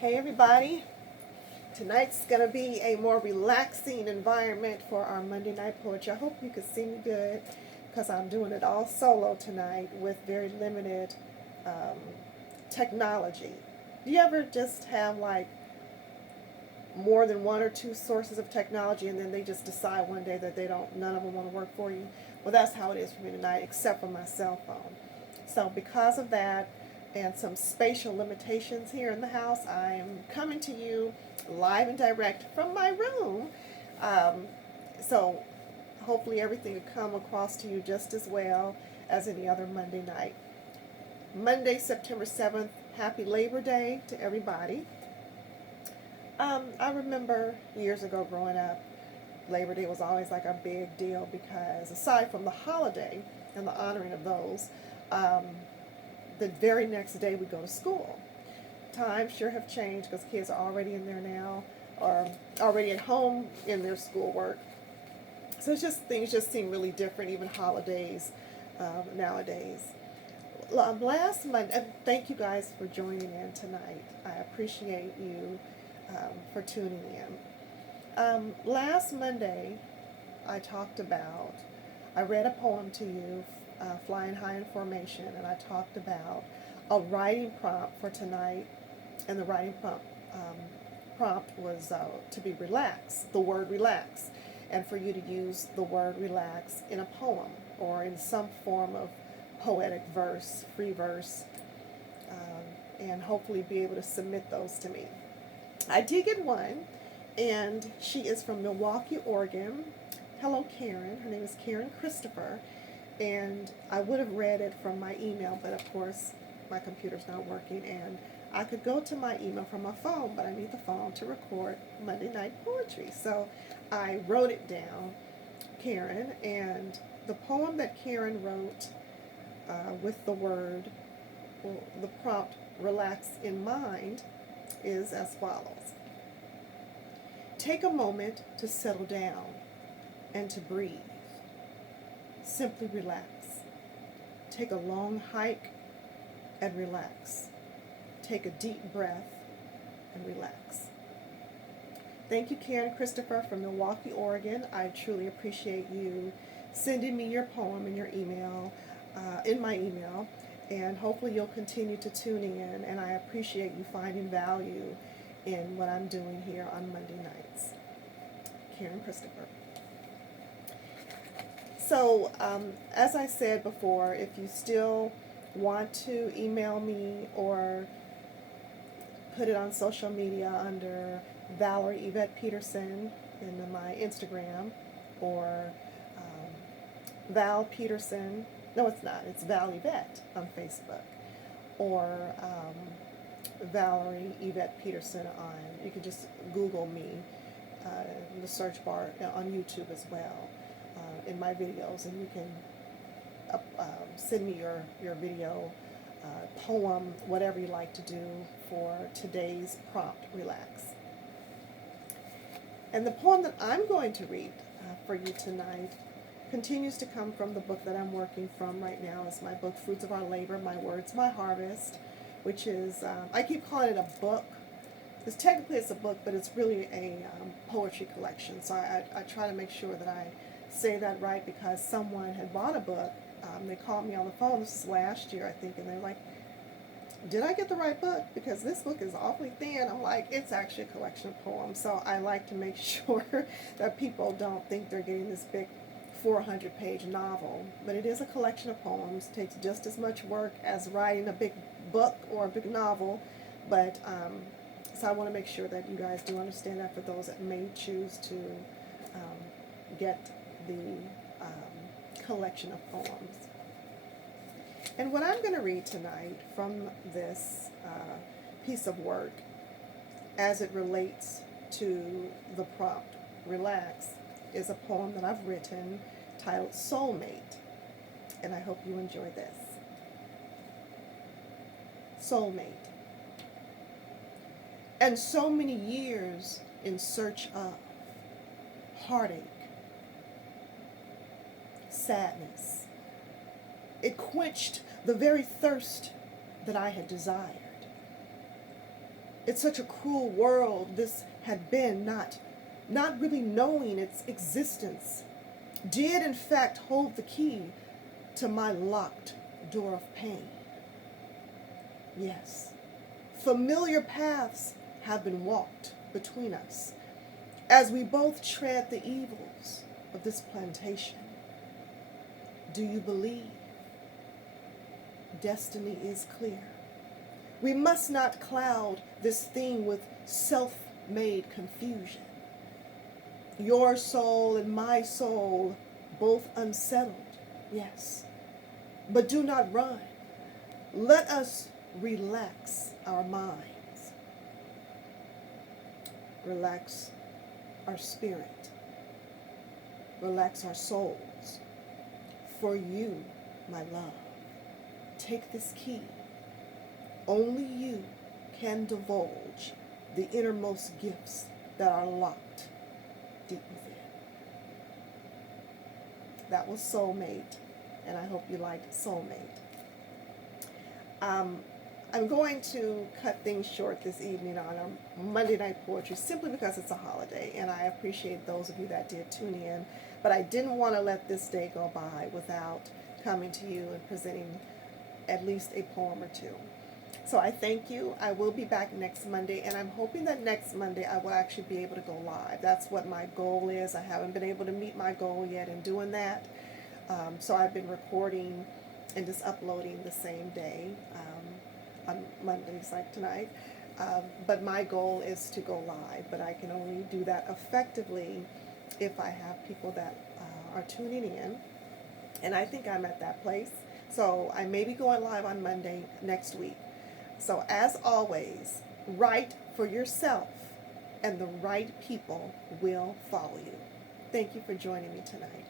Hey everybody, tonight's going to be a more relaxing environment for our Monday night poetry. I hope you can see me good because I'm doing it all solo tonight with very limited um, technology. Do you ever just have like more than one or two sources of technology and then they just decide one day that none of them want to work for you? Well, that's how it is for me tonight, except for my cell phone. So because of that and some spatial limitations here in the house, I am coming to you live and direct from my room. Um, so hopefully everything will come across to you just as well as any other Monday night. Monday, September 7th, happy Labor Day to everybody. I remember years ago growing up, Labor Day was always like a big deal because aside from the holiday and the honoring of those, um, the very next day we go to school. Times sure have changed because kids are already in there now or already at home in their schoolwork. So it's just things just seem really different, even holidays nowadays. Last Monday, and thank you guys for joining in tonight. I appreciate you for tuning in. Last Monday, I talked about, I read a poem to you, Flying High in Formation, and I talked about a writing prompt for tonight, and the writing prompt was to be relaxed, the word relax, and for you to use the word relax in a poem or in some form of poetic verse, free verse, and hopefully be able to submit those to me. I did get one, and she is from Milwaukee, Oregon. Hello, Karen. Her name is Karen Christopher, and I would have read it from my email, but of course, my computer's not working, and I could go to my email from my phone, but I need the phone to record Monday night poetry. So I wrote it down, Karen, and the poem that Karen wrote with the prompt relax in mind is as follows. Take a moment to settle down and to breathe. Simply relax. Take a long hike and relax. Take a deep breath and relax. Thank you, Karen Christopher from Milwaukee, Oregon. I truly appreciate you sending me your poem in your email, in my email, and hopefully you'll continue to tune in, and I appreciate you finding value in what I'm doing here on Monday nights. Karen Christopher. So, as I said before, if you still want to email me or put it on social media under Valerie Yvette Peterson in my Instagram, or Val Peterson. No, it's not. It's Val Yvette on Facebook, or Valerie Yvette Peterson on. You can just Google me in the search bar on YouTube as well in my videos, and you can send me your video, poem, whatever you like to do for today's prompt, relax. And the poem that I'm going to read for you tonight continues to come from the book that I'm working from right now. It's my book, Fruits of Our Labor, My Words, My Harvest, which is, I keep calling it a book. Because technically it's a book, but it's really a poetry collection. So I try to make sure that I say that right because someone had bought a book. They called me on the phone, this was last year, I think, and they're like, did I get the right book? Because this book is awfully thin. I'm like, it's actually a collection of poems. So I like to make sure that people don't think they're getting this big 400-page novel. But it is a collection of poems. It takes just as much work as writing a big book or a big novel. But so I want to make sure that you guys do understand that for those that may choose to get the collection of poems. And what I'm going to read tonight from this piece of work as it relates to the prompt, relax, is a poem that I've written titled Soulmate. And I hope you enjoy this. Soulmate. And so many years in search of heartache, sadness. It quenched the very thirst that I had desired. It's such a cruel world this had been, not really knowing its existence, did in fact hold the key to my locked door of pain. Yes, familiar paths have been walked between us as we both tread the evils of this plantation. Do you believe? Destiny is clear. We must not cloud this thing with self-made confusion. Your soul and my soul both unsettled, yes. But do not run. Let us relax our minds. Relax our spirit. Relax our souls. For you, my love, take this key. Only you can divulge the innermost gifts that are locked deep within. That was Soulmate, and I hope you liked Soulmate. I'm going to cut things short this evening on our Monday Night Poetry simply because it's a holiday, and I appreciate those of you that did tune in, but I didn't want to let this day go by without coming to you and presenting at least a poem or two. So I thank you. I will be back next Monday, and I'm hoping that next Monday I will actually be able to go live. That's what my goal is. I haven't been able to meet my goal yet in doing that. So I've been recording and just uploading the same day on Mondays like tonight. But my goal is to go live, but I can only do that effectively if I have people that are tuning in. And I think I'm at that place. So I may be going live on Monday next week. So as always, write for yourself, and the right people will follow you. Thank you for joining me tonight.